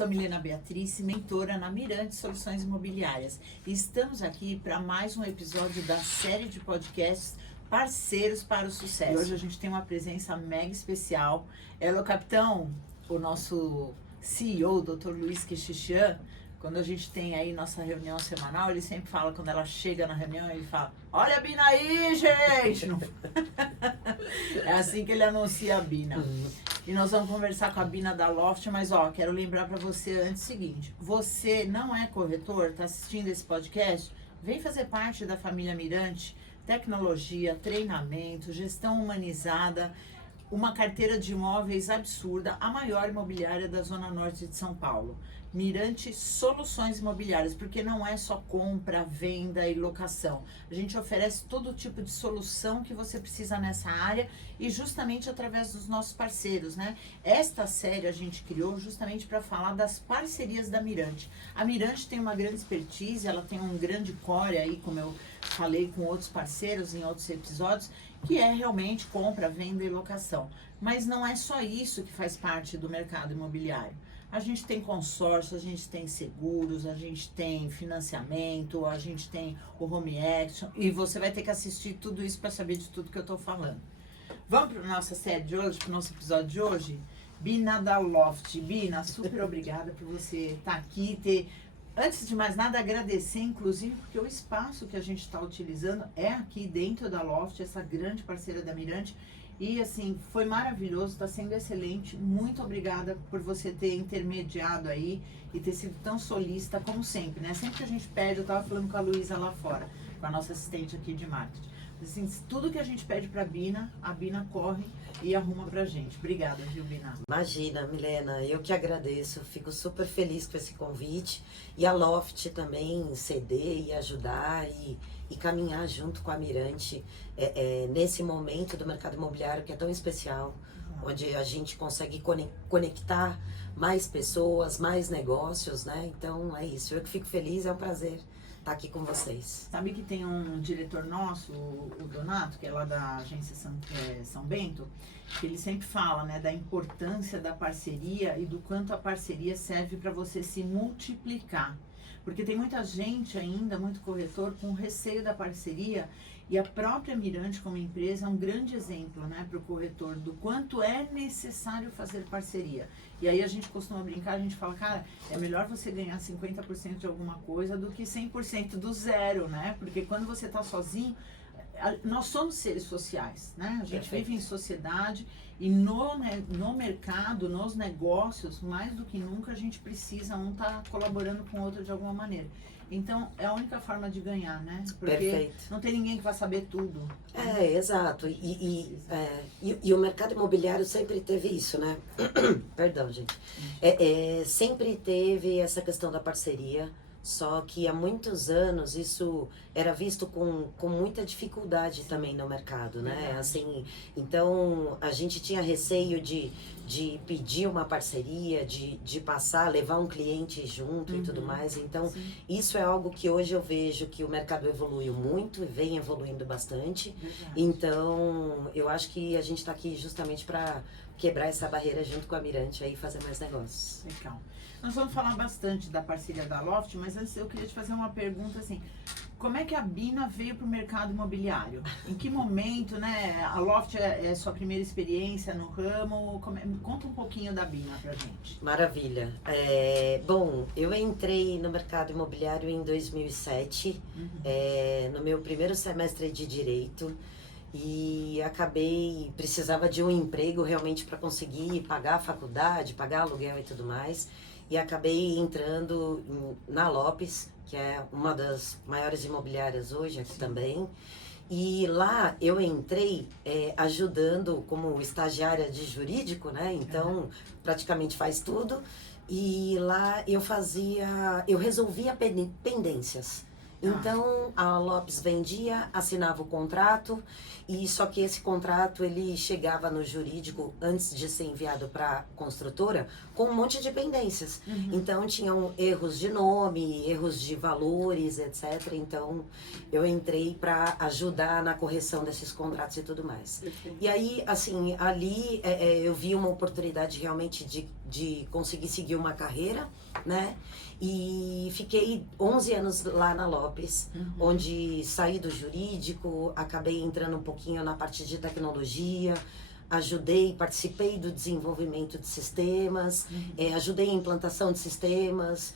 sou Milena Beatriz, mentora na Mirante Soluções Imobiliárias. E estamos aqui para mais um episódio da série de podcasts Parceiros para o Sucesso. E hoje a gente tem uma presença mega especial. Ela é o capitão, o nosso CEO, o Dr. Luiz Quixixã. Quando a gente tem aí nossa reunião semanal, ele sempre fala, quando ela chega na reunião, ele fala: olha a Bina aí, gente! Não... É assim que ele anuncia a Bina. E nós vamos conversar com a Bina da Loft, mas ó, quero lembrar para você antes o seguinte: você não é corretor, está assistindo esse podcast? Vem fazer parte da família Mirante, tecnologia, treinamento, gestão humanizada, uma carteira de imóveis absurda, a maior imobiliária da Zona Norte de São Paulo. Mirante Soluções Imobiliárias, porque não é só compra, venda e locação. A gente oferece todo tipo de solução que você precisa nessa área e justamente através dos nossos parceiros, né? Esta série a gente criou justamente para falar das parcerias da Mirante. A Mirante tem uma grande expertise, ela tem um grande core aí, como eu falei com outros parceiros em outros episódios, que é realmente compra, venda e locação. Mas não é só isso que faz parte do mercado imobiliário. A gente tem consórcio, a gente tem seguros, a gente tem financiamento, a gente tem o home action e você vai ter que assistir tudo isso para saber de tudo que eu estou falando. Vamos para a nossa série de hoje, para o nosso episódio de hoje? Bina da Loft. Bina, super obrigada por você estar aqui. Antes de mais nada, agradecer, inclusive, porque o espaço que a gente está utilizando é aqui dentro da Loft, essa grande parceira da Mirante. E assim, foi maravilhoso, está sendo excelente. Muito obrigada por você ter intermediado aí e ter sido tão solícita como sempre, né? Sempre que a gente pede, eu estava falando com a Luísa lá fora, com a nossa assistente aqui de marketing. Assim, tudo que a gente pede para a Bina corre e arruma pra gente. Obrigada, viu, Bina? Imagina, Milena, eu que agradeço. Fico super feliz com esse convite. E a Loft também ceder e ajudar e caminhar junto com a Mirante nesse momento do mercado imobiliário que é tão especial, onde a gente consegue conectar mais pessoas, mais negócios, né? Então é isso. Eu que fico feliz, é um prazer estar aqui com vocês. Sabe que tem um diretor nosso, o Donato, que é lá da agência São Bento, que ele sempre fala, né, da importância da parceria e do quanto a parceria serve para você se multiplicar. Porque tem muita gente ainda, muito corretor, com receio da parceria, e a própria Mirante como empresa é um grande exemplo, né, para o corretor do quanto é necessário fazer parceria. E aí a gente costuma brincar, a gente fala, cara, é melhor você ganhar 50% de alguma coisa do que 100% do zero, né? Porque quando você está sozinho, nós somos seres sociais, né? A gente vive em sociedade e no mercado, nos negócios, mais do que nunca a gente precisa estar colaborando com o outro de alguma maneira. Então, é a única forma de ganhar, né? Porque Perfeito. Não tem ninguém que vai saber tudo. Exato. E o mercado imobiliário sempre teve isso, né? Perdão, gente. Sempre teve essa questão da parceria, só que há muitos anos isso era visto com muita dificuldade também no mercado, né? Assim, então, a gente tinha receio de pedir uma parceria, de passar, levar um cliente junto e tudo mais. Então, isso é algo que hoje eu vejo que o mercado evoluiu muito e vem evoluindo bastante. Então, eu acho que a gente está aqui justamente para quebrar essa barreira junto com a Mirante aí e fazer mais negócios. Legal. Nós vamos falar bastante da parceria da Loft, mas antes eu queria te fazer uma pergunta assim: como é que a Bina veio para o mercado imobiliário? Em que momento, né? A Loft é sua primeira experiência no ramo? Conta um pouquinho da Bina pra gente. Maravilha. Bom, eu entrei no mercado imobiliário em 2007, no meu primeiro semestre de Direito. E precisava de um emprego realmente para conseguir pagar a faculdade, pagar aluguel e tudo mais. E acabei entrando na Lopes, que é uma das maiores imobiliárias hoje aqui também. E lá eu entrei ajudando como estagiária de jurídico, né? Então, praticamente faz tudo. E lá eu resolvia pendências. Então, a Lopes vendia, assinava o contrato, e só que esse contrato ele chegava no jurídico antes de ser enviado para a construtora com um monte de pendências. Então, tinham erros de nome, erros de valores, etc. Então, eu entrei para ajudar na correção desses contratos e tudo mais. E aí, assim, ali eu vi uma oportunidade realmente de de conseguir seguir uma carreira, né? E fiquei 11 anos lá na Lopes, onde saí do jurídico, acabei entrando um pouquinho na parte de tecnologia, ajudei, participei do desenvolvimento de sistemas, ajudei a implantação de sistemas,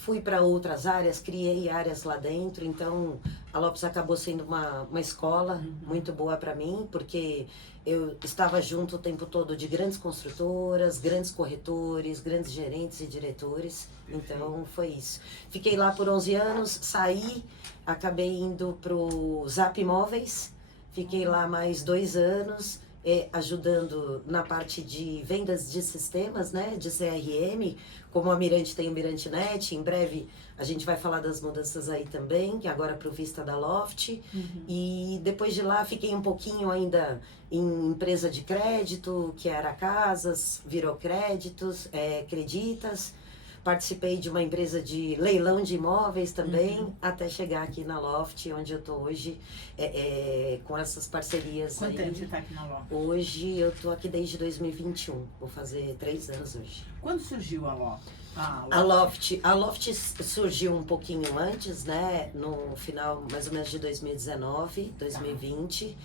fui para outras áreas, criei áreas lá dentro, então a Lopes acabou sendo uma escola muito boa para mim, porque eu estava junto o tempo todo de grandes construtoras, grandes corretores, grandes gerentes e diretores, então foi isso. Fiquei lá por 11 anos, saí, acabei indo para o Zap Imóveis, fiquei lá mais 2 anos, ajudando na parte de vendas de sistemas, né, de CRM, como a Mirante tem o Mirante Net, em breve a gente vai falar das mudanças aí também, que agora para o Vista da Loft, e depois de lá fiquei um pouquinho ainda em empresa de crédito, que era Casas, virou Créditos, Creditas, participei de uma empresa de leilão de imóveis também, até chegar aqui na Loft, onde eu estou hoje, com essas parcerias. Quanto tempo você está aqui na Loft? Hoje eu estou aqui desde 2021, vou fazer 3 anos hoje. Quando surgiu a Loft? A Loft surgiu um pouquinho antes, né, no final mais ou menos de 2019, 2020,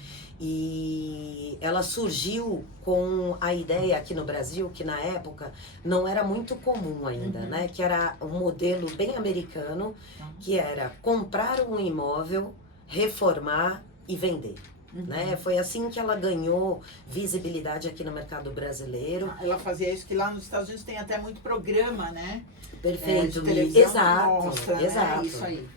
e ela surgiu com a ideia aqui no Brasil, que na época não era muito comum ainda, né, que era um modelo bem americano, que era comprar um imóvel, reformar e vender. Né? Foi assim que ela ganhou visibilidade aqui no mercado brasileiro. Ela fazia isso, que lá nos Estados Unidos tem até muito programa, né? Perfeito, de televisão, exato, mostra, exato. Né? Isso aí.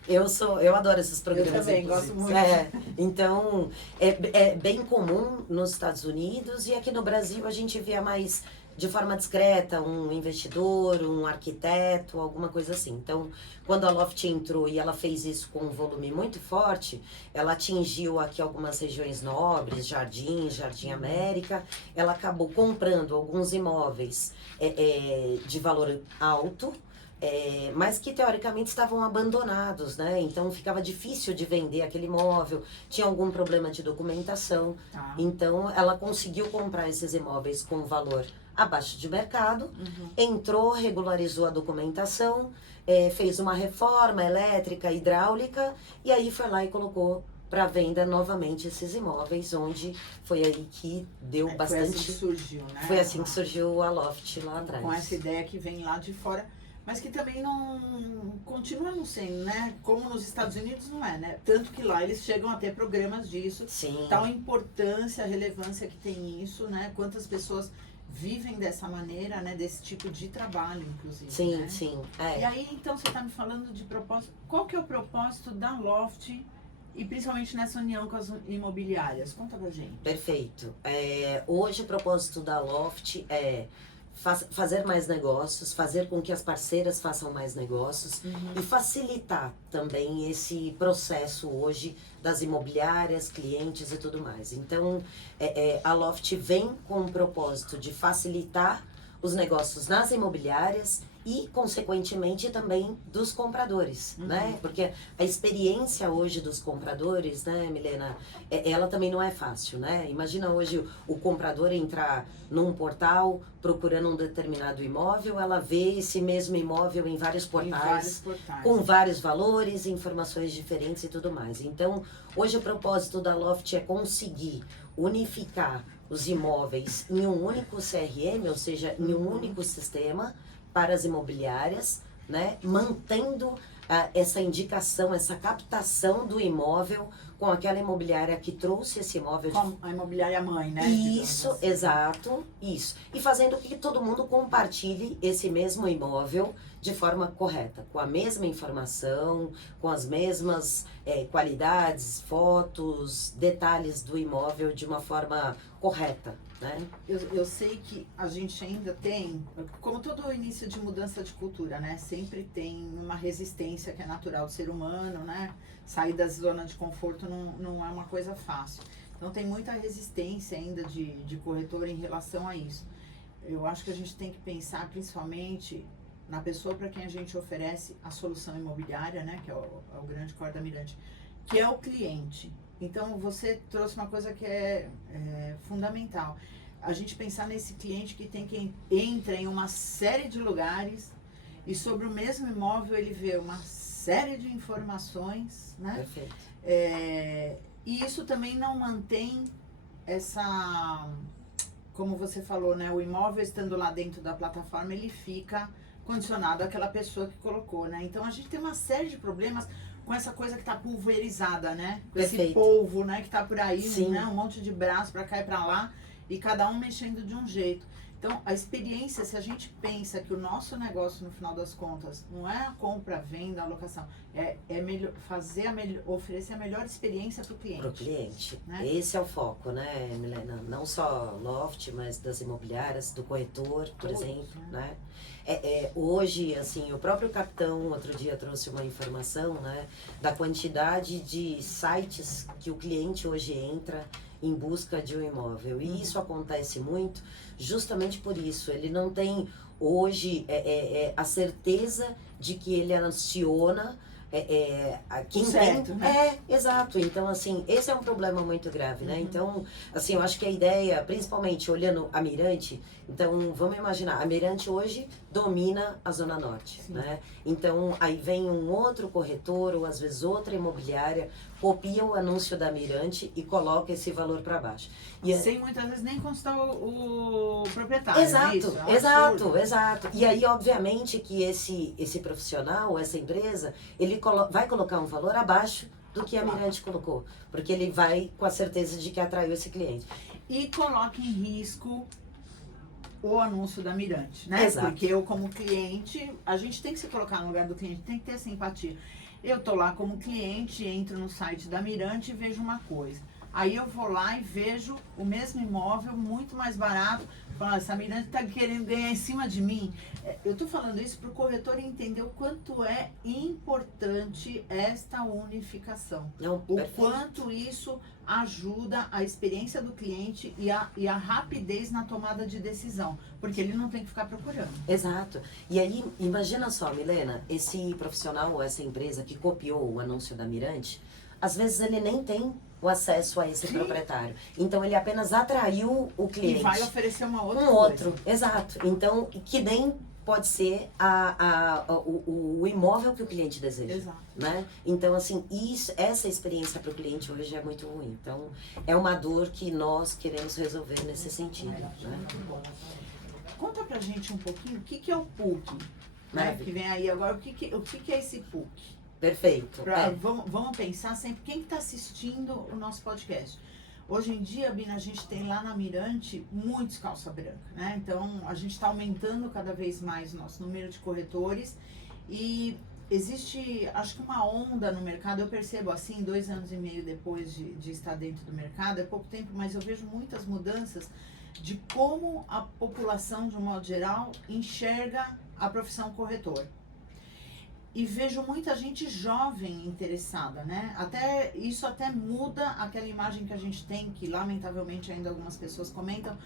Eu adoro esses programas. Eu também inclusive. gosto muito. Então, é bem comum nos Estados Unidos, e aqui no Brasil a gente via mais de forma discreta, um investidor, um arquiteto, alguma coisa assim. Então, quando a Loft entrou e ela fez isso com um volume muito forte, ela atingiu aqui algumas regiões nobres, Jardim América, ela acabou comprando alguns imóveis de valor alto, mas que teoricamente estavam abandonados, né? Então ficava difícil de vender aquele imóvel, tinha algum problema de documentação. Então ela conseguiu comprar esses imóveis com valor abaixo de mercado, entrou, regularizou a documentação, fez uma reforma elétrica, hidráulica, e aí foi lá e colocou para venda novamente esses imóveis, onde foi aí que deu bastante... Foi assim que surgiu, né? Foi assim que surgiu a Loft lá atrás. Com essa ideia que vem lá de fora, mas que também não continua não sendo, né? Como nos Estados Unidos não é, né? Tanto que lá eles chegam a ter programas disso. Sim. Tal importância, a relevância que tem isso, né? Quantas pessoas vivem dessa maneira, né? Desse tipo de trabalho, inclusive. Sim, né? sim. E aí, então, você está me falando de propósito. Qual que é o propósito da Loft e principalmente nessa união com as imobiliárias? Conta pra gente. Perfeito. Hoje o propósito da Loft é fazer mais negócios, fazer com que as parceiras façam mais negócios e facilitar também esse processo hoje das imobiliárias, clientes e tudo mais. Então, a Loft vem com o propósito de facilitar os negócios nas imobiliárias e, consequentemente, também dos compradores, né? Porque a experiência hoje dos compradores, né, Milena, ela também não é fácil, né? Imagina hoje o comprador entrar num portal procurando um determinado imóvel, ela vê esse mesmo imóvel em vários portais, com vários valores, informações diferentes e tudo mais. Então, hoje o propósito da Loft é conseguir unificar os imóveis em um único CRM, ou seja, em um único sistema, para as imobiliárias, né, mantendo essa indicação, essa captação do imóvel com aquela imobiliária que trouxe esse imóvel. Com a imobiliária mãe, né? Isso, assim. Exato, isso. E fazendo com que todo mundo compartilhe esse mesmo imóvel de forma correta, com a mesma informação, com as mesmas qualidades, fotos, detalhes do imóvel de uma forma correta. Né? Eu sei que a gente ainda tem, como todo início de mudança de cultura, né? Sempre tem uma resistência que é natural do ser humano, né? Sair da zona de conforto não é uma coisa fácil. Então tem muita resistência ainda de corretor em relação a isso. Eu acho que a gente tem que pensar principalmente na pessoa para quem a gente oferece a solução imobiliária, né? Que é o grande core da Mirante, que é o cliente. Então, você trouxe uma coisa que é fundamental. a gente pensar nesse cliente que entra em uma série de lugares e sobre o mesmo imóvel ele vê uma série de informações, né? Perfeito. E isso também não mantém essa, como você falou, né? O imóvel estando lá dentro da plataforma, ele fica condicionado àquela pessoa que colocou, né? Então a gente tem uma série de problemas com essa coisa que está pulverizada, né? Com esse polvo, né? Que está por aí, né? Um monte de braço para cá e para lá e cada um mexendo de um jeito. Então, a experiência, se a gente pensa que o nosso negócio, no final das contas, não é a compra, a venda, a alocação, é melhor oferecer a melhor experiência para o cliente. Para o cliente. Né? Esse é o foco, né, Milena? Não só loft, mas das imobiliárias, do corretor, por exemplo, né? Hoje, assim, o próprio capitão, outro dia, trouxe uma informação, né, da quantidade de sites que o cliente hoje entra em busca de um imóvel. E isso acontece muito justamente por isso. Ele não tem hoje a certeza de que ele aciona quem certo, tem, né? Exato. Então, assim, esse é um problema muito grave, né? Então, assim, eu acho que a ideia, principalmente olhando a Mirante, então, vamos imaginar, a Mirante hoje domina a Zona Norte, né? Então, aí vem um outro corretor, ou às vezes outra imobiliária, copia o anúncio da Mirante e coloca esse valor para baixo. Sem muitas vezes nem constar o proprietário. Exato. E aí, obviamente, que esse profissional, essa empresa, ele vai colocar um valor abaixo do que a Mirante colocou. Porque ele vai com a certeza de que atraiu esse cliente. E coloca em risco o anúncio da Mirante, né? Exato. Porque eu, como cliente, a gente tem que se colocar no lugar do cliente, tem que ter simpatia. Eu tô lá como cliente, entro no site da Mirante e vejo uma coisa. Aí eu vou lá e vejo o mesmo imóvel muito mais barato. Falo, essa Mirante está querendo ganhar em cima de mim. Eu estou falando isso para o corretor entender o quanto é importante esta unificação. Quanto isso ajuda a experiência do cliente e a rapidez na tomada de decisão. Porque ele não tem que ficar procurando. Exato. E aí, imagina só, Milena, esse profissional ou essa empresa que copiou o anúncio da Mirante, às vezes ele nem tem o acesso a esse proprietário. Então, ele apenas atraiu o cliente. E vai oferecer uma outra coisa. Exato. Então, que nem pode ser o imóvel que o cliente deseja. Exato. Né? Então, assim, essa experiência para o cliente hoje é muito ruim. Então, é uma dor que nós queremos resolver nesse sentido. Né? Conta pra gente um pouquinho o que é o PUC, né? Que vem aí agora. O que é esse PUC? Perfeito. Vamos pensar sempre quem está assistindo o nosso podcast. Hoje em dia, Bina, a gente tem lá na Mirante muitos calça branca, né? Então, a gente está aumentando cada vez mais o nosso número de corretores e existe, acho que uma onda no mercado, eu percebo assim, 2 anos e meio depois de estar dentro do mercado, é pouco tempo, mas eu vejo muitas mudanças de como a população, de um modo geral, enxerga a profissão corretor. E vejo muita gente jovem interessada, né? Isso até muda aquela imagem que a gente tem, que lamentavelmente ainda algumas pessoas comentam,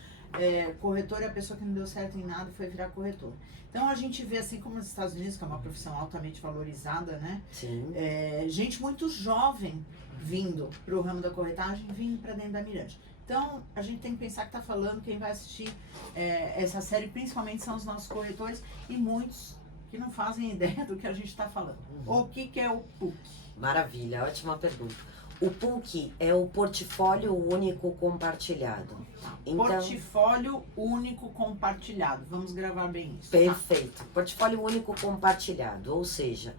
corretor é a pessoa que não deu certo em nada e foi virar corretor. Então a gente vê assim como nos Estados Unidos, que é uma profissão altamente valorizada, né? Sim. Gente muito jovem vindo para o ramo da corretagem, vindo para dentro da Mirante. Então, a gente tem que pensar que está falando, quem vai assistir essa série, principalmente são os nossos corretores e muitos que não fazem ideia do que a gente está falando. O que é o PUC? Maravilha, ótima pergunta. O PUC é o Portfólio Único Compartilhado. Então, Portfólio Único Compartilhado. Vamos gravar bem isso. Perfeito. Tá? Portfólio Único Compartilhado, ou seja,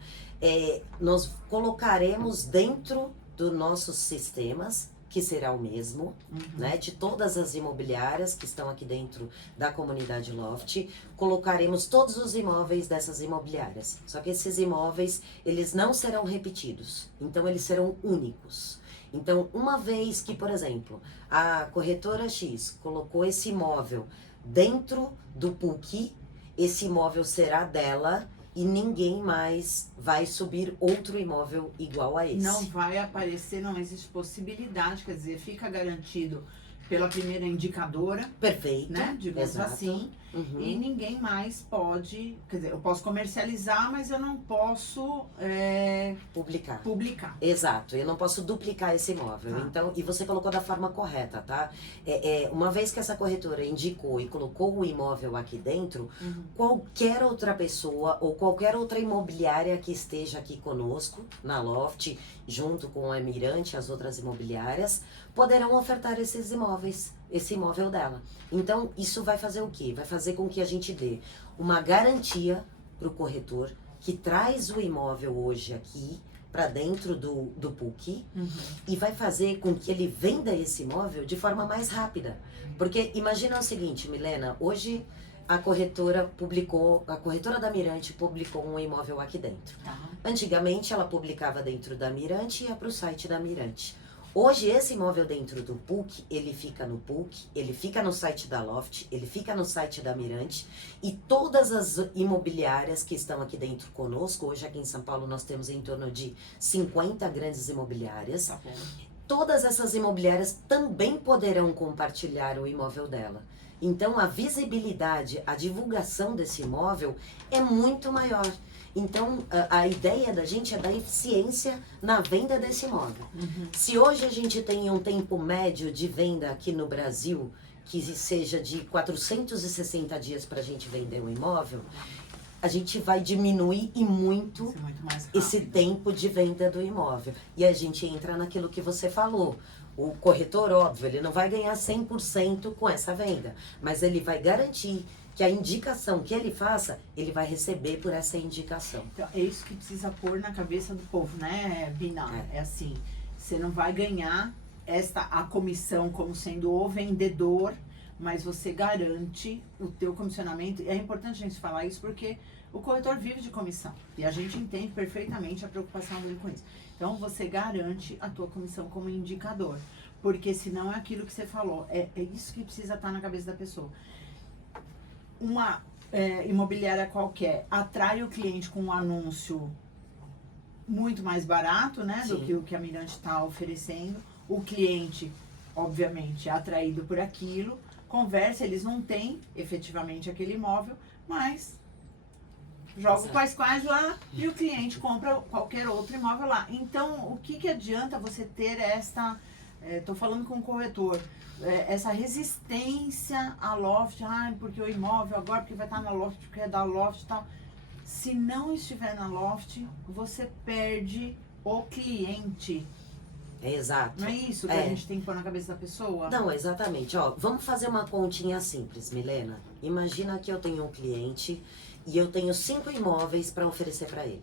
nós colocaremos dentro dos nossos sistemas, que será o mesmo, né, de todas as imobiliárias que estão aqui dentro da comunidade Loft, colocaremos todos os imóveis dessas imobiliárias. Só que esses imóveis, eles não serão repetidos, então eles serão únicos. Então, uma vez que, por exemplo, a corretora X colocou esse imóvel dentro do PUC, esse imóvel será dela, e ninguém mais vai subir outro imóvel igual a esse. Não vai aparecer, não existe possibilidade, quer dizer, fica garantido pela primeira indicadora. Perfeito. Né? Digamos assim. e ninguém mais pode, quer dizer, eu posso comercializar, mas eu não posso publicar. Exato, eu não posso duplicar esse imóvel. Tá. Então, e você colocou da forma correta, tá? Uma vez que essa corretora indicou e colocou o imóvel aqui dentro, qualquer outra pessoa ou qualquer outra imobiliária que esteja aqui conosco, na Loft, junto com a Mirante e as outras imobiliárias, poderão ofertar esses imóveis, esse imóvel dela. Então, isso vai fazer o quê? Vai fazer com que a gente dê uma garantia para o corretor que traz o imóvel hoje aqui para dentro do PUC e vai fazer com que ele venda esse imóvel de forma mais rápida. Porque imagina o seguinte, Milena, hoje a corretora da Mirante publicou um imóvel aqui dentro. Antigamente ela publicava dentro da Mirante e ia para o site da Mirante. Hoje esse imóvel dentro do PUC, ele fica no PUC, ele fica no site da Loft, ele fica no site da Mirante e todas as imobiliárias que estão aqui dentro conosco, hoje aqui em São Paulo nós temos em torno de 50 grandes imobiliárias, todas essas imobiliárias também poderão compartilhar o imóvel dela. Então a visibilidade, a divulgação desse imóvel é muito maior. Então, a ideia da gente é dar eficiência na venda desse imóvel. Se hoje a gente tem um tempo médio de venda aqui no Brasil, que seja de 460 dias para a gente vender um imóvel, a gente vai diminuir e muito esse tempo de venda do imóvel. E a gente entra naquilo que você falou. O corretor, óbvio, ele não vai ganhar 100% com essa venda, mas ele vai garantir que a indicação que ele faça, ele vai receber por essa indicação. Então, é isso que precisa pôr na cabeça do povo, né, Bina? É assim, você não vai ganhar a comissão como sendo o vendedor, mas você garante o teu comissionamento. E é importante a gente falar isso porque o corretor vive de comissão. E a gente entende perfeitamente a preocupação dele com isso. Então, você garante a tua comissão como indicador. Porque senão é aquilo que você falou. É isso que precisa estar na cabeça da pessoa. Uma imobiliária qualquer atrai o cliente com um anúncio muito mais barato, né, do que o que a Mirante está oferecendo. O cliente, obviamente, é atraído por aquilo, conversa, eles não têm efetivamente aquele imóvel, mas joga o quais lá e o cliente compra qualquer outro imóvel lá. Então, o que adianta você ter estou falando com o corretor, essa resistência à Loft, porque o imóvel agora, porque vai estar na Loft, porque é da Loft e tal. Se não estiver na Loft, você perde o cliente. Exato. Não é isso que a gente tem que pôr na cabeça da pessoa? Não, exatamente. Ó, vamos fazer uma continha simples, Milena. Imagina que eu tenho um cliente e eu tenho 5 imóveis para oferecer para ele.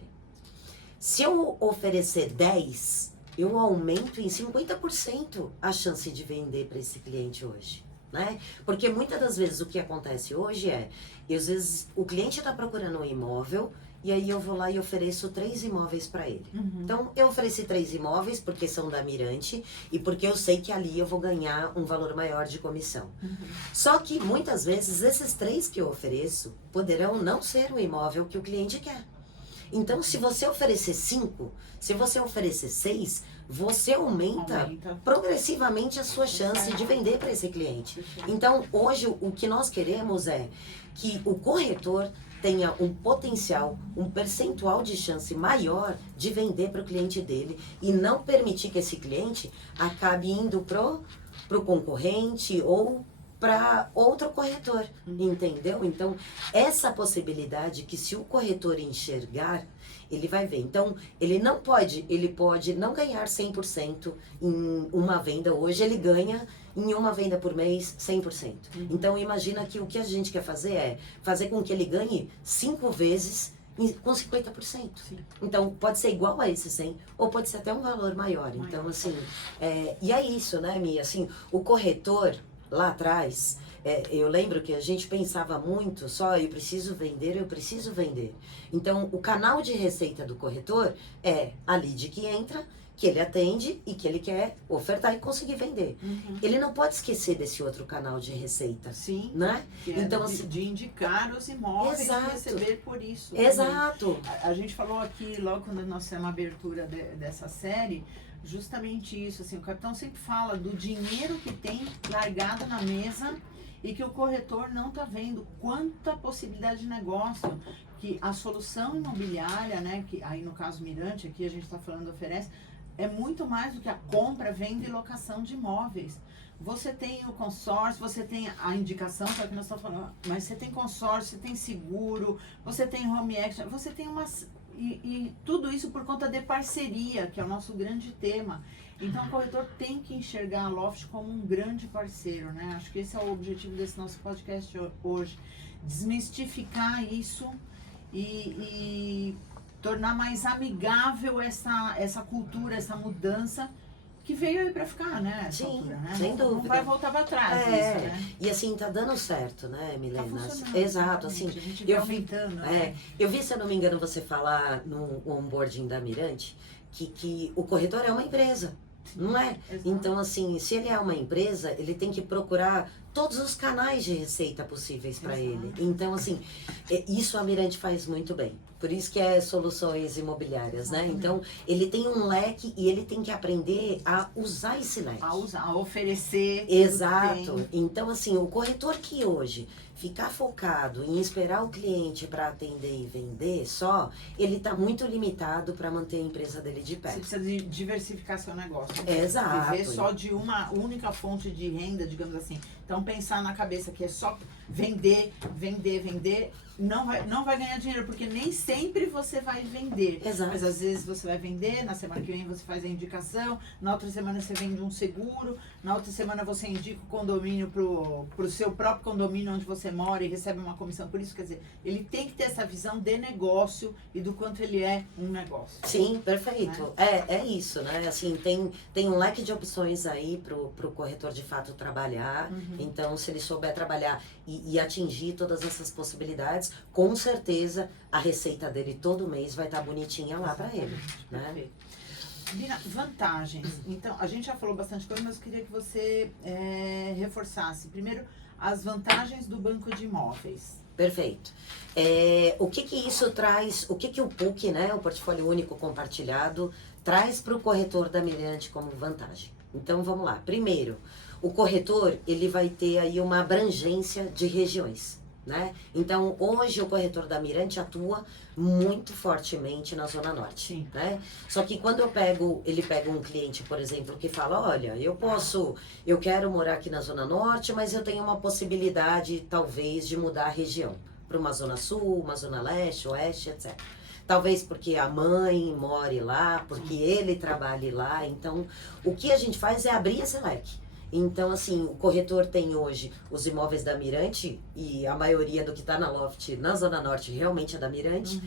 Se eu oferecer 10, eu aumento em 50% a chance de vender para esse cliente hoje, né? Porque muitas das vezes o que acontece hoje às vezes o cliente está procurando um imóvel e aí eu vou lá e ofereço 3 imóveis para ele. Então, eu ofereci 3 imóveis porque são da Mirante e porque eu sei que ali eu vou ganhar um valor maior de comissão. Só que muitas vezes esses 3 que eu ofereço poderão não ser o imóvel que o cliente quer. Então, se você oferecer 5, se você oferecer 6, você aumenta progressivamente a sua chance de vender para esse cliente. Então, hoje, o que nós queremos é que o corretor tenha um potencial, um percentual de chance maior de vender para o cliente dele e não permitir que esse cliente acabe indo pro concorrente ou para outro corretor, entendeu? Então, essa possibilidade que se o corretor enxergar, ele vai ver. Então, ele pode não ganhar 100% em uma venda hoje, ele ganha em uma venda por mês 100%. Então, imagina que o que a gente quer fazer é fazer com que ele ganhe 5 vezes com 50%. Então, pode ser igual a esse 100, ou pode ser até um valor maior. Então, assim, e é isso, né, Mia? Assim, o corretor, lá atrás, eu lembro que a gente pensava muito só, eu preciso vender. Então, o canal de receita do corretor é a lead que entra, que ele atende e que ele quer ofertar e conseguir vender. Ele não pode esquecer desse outro canal de receita. Sim, né? Que então, assim, de indicar os imóveis e receber por isso. Exato. A gente falou aqui, logo quando nós fizemos a abertura dessa série, justamente isso, assim, o capitão sempre fala do dinheiro que tem largado na mesa e que o corretor não está vendo quanta possibilidade de negócio que a solução imobiliária, né, que aí no caso Mirante, aqui a gente está falando, oferece, é muito mais do que a compra, venda e locação de imóveis. Você tem o consórcio, você tem a indicação, que é o que nós estamos falando, mas você tem consórcio, você tem seguro, você tem home action, você tem e tudo isso por conta de parceria, que é o nosso grande tema. Então o corretor tem que enxergar a Loft como um grande parceiro, né? Acho que esse é o objetivo desse nosso podcast hoje. Desmistificar isso e tornar mais amigável essa cultura, essa mudança que veio aí pra ficar, né? Essa Sim, altura, né? sem dúvida. Não vai voltar pra trás isso, né? E assim, tá dando certo, né, Milena? Tá funcionando, Exato, assim. a gente vai aumentando, né? Eu vi, se eu não me engano, você falar no onboarding da Mirante que o corretor é uma empresa. Não é? Exato. Então, assim, se ele é uma empresa, ele tem que procurar todos os canais de receita possíveis para ele. Então, assim, isso a Mirante faz muito bem. Por isso que é soluções imobiliárias, né? Então, ele tem um leque e ele tem que aprender a usar esse leque. A oferecer. Exato. Então, assim, o corretor que hoje ficar focado em esperar o cliente para atender e vender só, ele está muito limitado para manter a empresa dele de pé. Você precisa de diversificar seu negócio. Exato. Viver só de uma única fonte de renda, digamos assim. Então, pensar na cabeça que é só vender, não vai ganhar dinheiro, porque nem sempre você vai vender. Exato. Mas às vezes você vai vender, na semana que vem você faz a indicação, na outra semana você vende um seguro, na outra semana você indica o condomínio pro seu próprio condomínio onde você mora e recebe uma comissão por isso. Quer dizer, ele tem que ter essa visão de negócio e do quanto ele é um negócio. Sim, perfeito. Né? É isso, né? Assim, tem um leque de opções aí pro corretor de fato trabalhar. Então, se ele souber trabalhar e atingir todas essas possibilidades, com certeza a receita dele todo mês vai estar bonitinha lá para ele. Né? Perfeito. Bina, vantagens. Então, a gente já falou bastante coisa, mas eu queria que você reforçasse. Primeiro, as vantagens do banco de imóveis. Perfeito. O que isso traz, o que o PUC, né, o Portfólio Único Compartilhado, traz para o corretor da Mirante como vantagem? Então, vamos lá. Primeiro, o corretor, ele vai ter aí uma abrangência de regiões, né? Então, hoje o corretor da Mirante atua muito fortemente na Zona Norte, Sim. Né? Só que quando ele pega um cliente, por exemplo, que fala, olha, eu quero morar aqui na Zona Norte, mas eu tenho uma possibilidade, talvez, de mudar a região para uma Zona Sul, uma Zona Leste, Oeste, etc. Talvez porque a mãe more lá, porque ele trabalhe lá. Então, o que a gente faz é abrir esse leque. Então, assim, o corretor tem hoje os imóveis da Mirante, e a maioria do que está na Loft, na Zona Norte, realmente é da Mirante.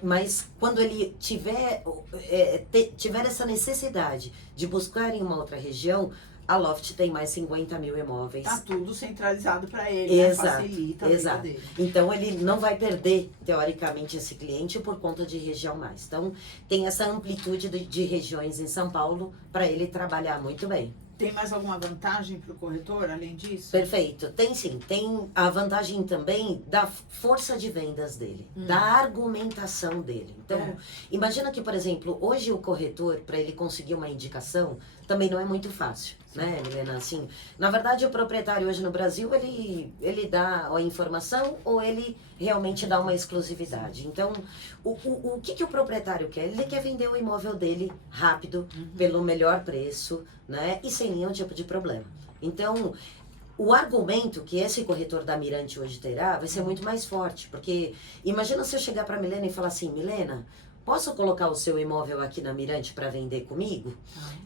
Mas quando ele tiver essa necessidade de buscar em uma outra região, a Loft tem mais 50 mil imóveis. Tá tudo centralizado para ele, Exato, né? Facilita a vida dele. Então, ele não vai perder, teoricamente, esse cliente por conta de região mais. Então, tem essa amplitude de regiões em São Paulo para ele trabalhar muito bem. Tem mais alguma vantagem para o corretor, além disso? Perfeito. Tem sim. Tem a vantagem também da força de vendas dele, da argumentação dele. Então, imagina que, por exemplo, hoje o corretor, para ele conseguir uma indicação, também não é muito fácil, né, Milena? Assim, na verdade, o proprietário hoje no Brasil, ele dá a informação ou ele realmente dá uma exclusividade. Então, o que o proprietário quer? Ele quer vender o imóvel dele rápido, pelo melhor preço, né? E sem nenhum tipo de problema. Então, o argumento que esse corretor da Mirante hoje terá vai ser muito mais forte. Porque imagina se eu chegar para Milena e falar assim, Milena, posso colocar o seu imóvel aqui na Mirante para vender comigo?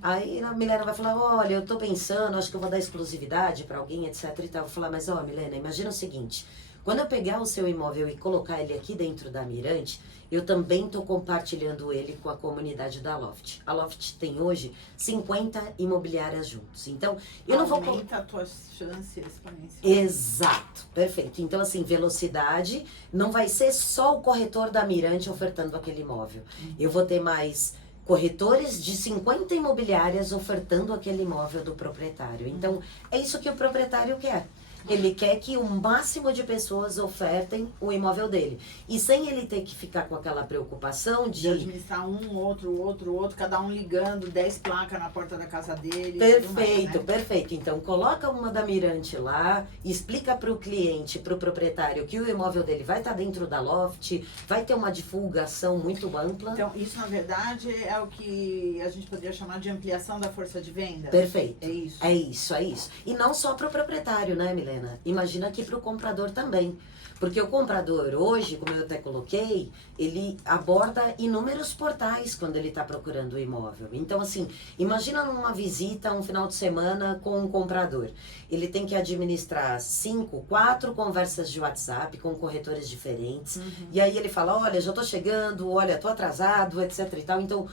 Aí a Milena vai falar, olha, eu tô pensando, acho que eu vou dar exclusividade para alguém, etc e tal. Eu vou falar, mas ó, Milena, imagina o seguinte, quando eu pegar o seu imóvel e colocar ele aqui dentro da Mirante, eu também estou compartilhando ele com a comunidade da Loft. A Loft tem hoje 50 imobiliárias juntos. Então, eu não vou... Aumenta as tuas chances exponencialmente. Exato, perfeito. Então, assim, velocidade não vai ser só o corretor da Mirante ofertando aquele imóvel. Eu vou ter mais corretores de 50 imobiliárias ofertando aquele imóvel do proprietário. Então, é isso que o proprietário quer. Ele quer que o máximo de pessoas ofertem o imóvel dele. E sem ele ter que ficar com aquela preocupação de administrar outro, cada um ligando, 10 placas na porta da casa dele. Perfeito, mais, né? perfeito. Então, coloca uma da Mirante lá, explica para o cliente, para o proprietário, que o imóvel dele vai estar dentro da loft, vai ter uma divulgação muito ampla. Então, isso, na verdade, é o que a gente poderia chamar de ampliação da força de venda? Perfeito. É isso? É isso, é isso. E não só para o proprietário, né, Milena? Imagina que para o comprador também. Porque o comprador hoje, como eu até coloquei, ele aborda inúmeros portais quando ele está procurando o imóvel. Então, assim, imagina numa visita, um final de semana com um comprador. Ele tem que administrar 4 conversas de WhatsApp com corretores diferentes. E aí ele fala, olha, já estou chegando, olha, estou atrasado, etc e tal. Então,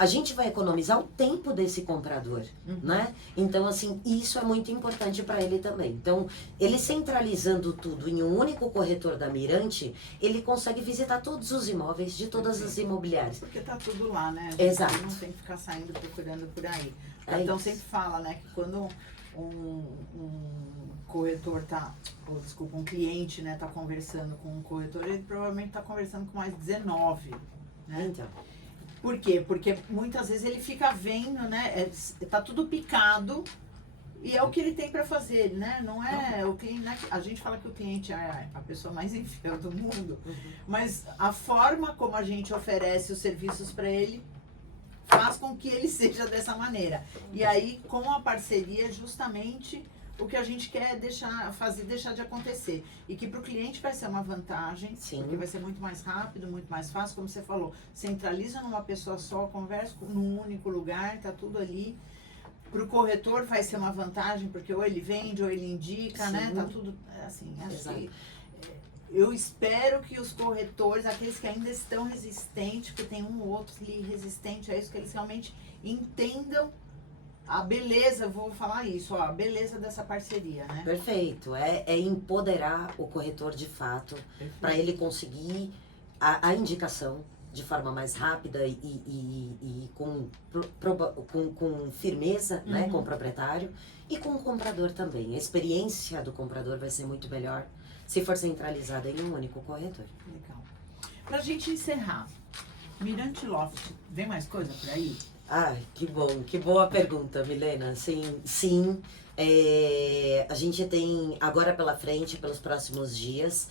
a gente vai economizar o tempo desse comprador, né? Então, assim, isso é muito importante para ele também. Então, ele centralizando tudo em um único corretor da Mirante, ele consegue visitar todos os imóveis de todas as imobiliárias. Porque tá tudo lá, né? Exato. Não tem que ficar saindo procurando por aí. Então, sempre fala, né, que quando um corretor um cliente, né, tá conversando com um corretor, ele provavelmente tá conversando com mais 19, né? Então. Por quê? Porque muitas vezes ele fica vendo, né? Tá tudo picado e é o que ele tem para fazer, né? Não é o cliente, né? A gente fala que o cliente é a pessoa mais infiel do mundo, mas a forma como a gente oferece os serviços para ele faz com que ele seja dessa maneira. E aí, com a parceria, justamente o que a gente quer deixar de acontecer. E que para o cliente vai ser uma vantagem, Sim. Porque vai ser muito mais rápido, muito mais fácil, como você falou, centraliza numa pessoa só, conversa num único lugar, tá tudo ali. Para o corretor vai ser uma vantagem, porque ou ele vende, ou ele indica, Sim. né? Tá tudo assim, Exato. que eu espero que os corretores, aqueles que ainda estão resistentes, que tem um ou outro ali resistente a isso, que eles realmente entendam a beleza, vou falar isso, a beleza dessa parceria, né? Perfeito. É empoderar o corretor de fato, para ele conseguir a indicação de forma mais rápida e com firmeza, né, com o proprietário e com o comprador também. A experiência do comprador vai ser muito melhor se for centralizada em um único corretor. Legal. Pra gente encerrar, Mirante Loft, vem mais coisa por aí? Ai, que bom, que boa pergunta, Milena. Sim. A gente tem agora pela frente, pelos próximos dias,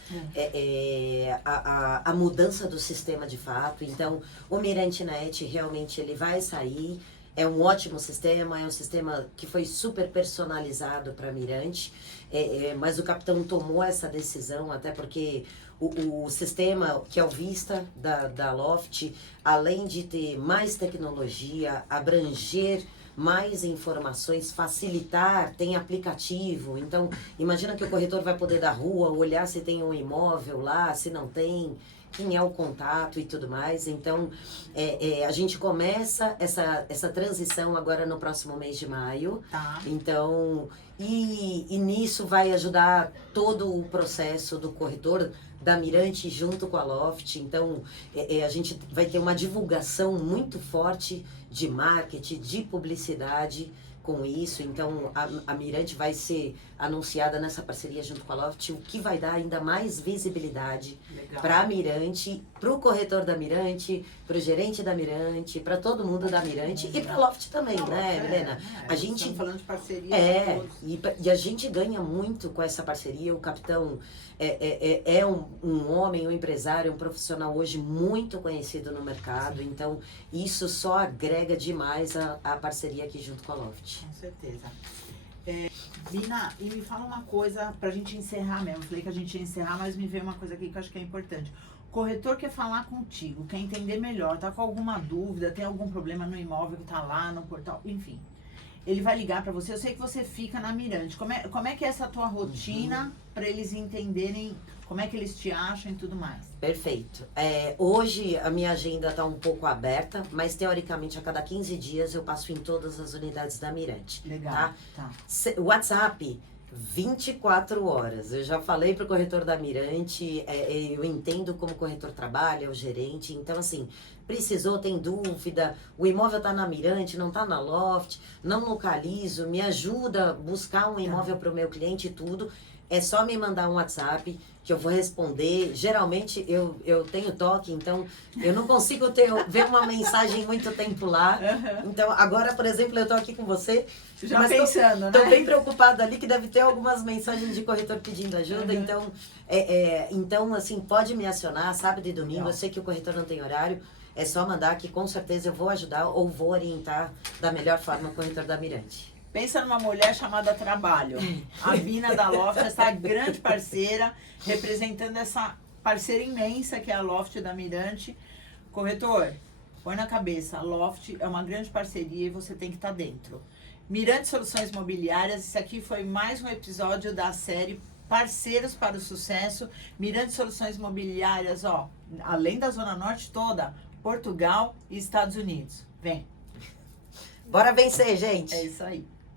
a mudança do sistema de fato. Então, o Mirante Net realmente ele vai sair. É um ótimo sistema, é um sistema que foi super personalizado para Mirante, mas o capitão tomou essa decisão, até porque o sistema que é o Vista da Loft, além de ter mais tecnologia, abranger mais informações, facilitar, tem aplicativo. Então, imagina que o corretor vai poder da rua olhar se tem um imóvel lá, se não tem, quem é o contato e tudo mais. Então, a gente começa essa transição agora no próximo mês de maio. Tá. Então, e nisso vai ajudar todo o processo do corretor da Mirante junto com a Loft. Então, a gente vai ter uma divulgação muito forte de marketing, de publicidade com isso. Então, a Mirante vai ser anunciada nessa parceria junto com a Loft, o que vai dar ainda mais visibilidade para a Mirante, para o corretor da Mirante, para o gerente da Mirante, para todo mundo da Mirante e para a Loft também, né, Milena? A gente estamos falando de parceria. E a gente ganha muito com essa parceria. O capitão é um homem, um empresário, um profissional hoje muito conhecido no mercado. Sim. Então, isso só agrega demais a parceria aqui junto com a Loft. Com certeza. Bina, e me fala uma coisa pra gente encerrar mesmo. Eu falei que a gente ia encerrar, mas me veio uma coisa aqui que eu acho que é importante. O corretor quer falar contigo, quer entender melhor, tá com alguma dúvida, tem algum problema no imóvel que tá lá no portal, enfim. Ele vai ligar pra você. Eu sei que você fica na Mirante. Como é que é essa tua rotina pra eles entenderem como é que eles te acham e tudo mais? Perfeito. Hoje a minha agenda está um pouco aberta, mas teoricamente a cada 15 dias eu passo em todas as unidades da Mirante. Legal. Tá? WhatsApp, 24 horas. Eu já falei pro corretor da Mirante, eu entendo como o corretor trabalha, o gerente. Então, assim, precisou, tem dúvida, o imóvel tá na Mirante, não tá na Loft, não localizo, me ajuda a buscar um imóvel pro meu cliente e tudo. é só me mandar um WhatsApp que eu vou responder. Geralmente eu tenho toque, então eu não consigo ver uma mensagem muito tempo lá. Então agora, por exemplo, eu tô aqui com você. Já mas pensando, tô né? bem preocupada ali que deve ter algumas mensagens de corretor pedindo ajuda. Então, assim, pode me acionar sábado e domingo. Legal. Eu sei que o corretor não tem horário. É só mandar que com certeza eu vou ajudar ou vou orientar da melhor forma o corretor da Mirante. Pensa numa mulher chamada Trabalho. A Bina da Loft, essa grande parceira, representando essa parceira imensa que é a Loft da Mirante. Corretor, põe na cabeça, a Loft é uma grande parceria e você tem que estar dentro. Mirante Soluções Imobiliárias, esse aqui foi mais um episódio da série Parceiros para o Sucesso. Mirante Soluções Imobiliárias, ó, além da Zona Norte toda, Portugal e Estados Unidos. Vem. Bora vencer, gente! É isso aí.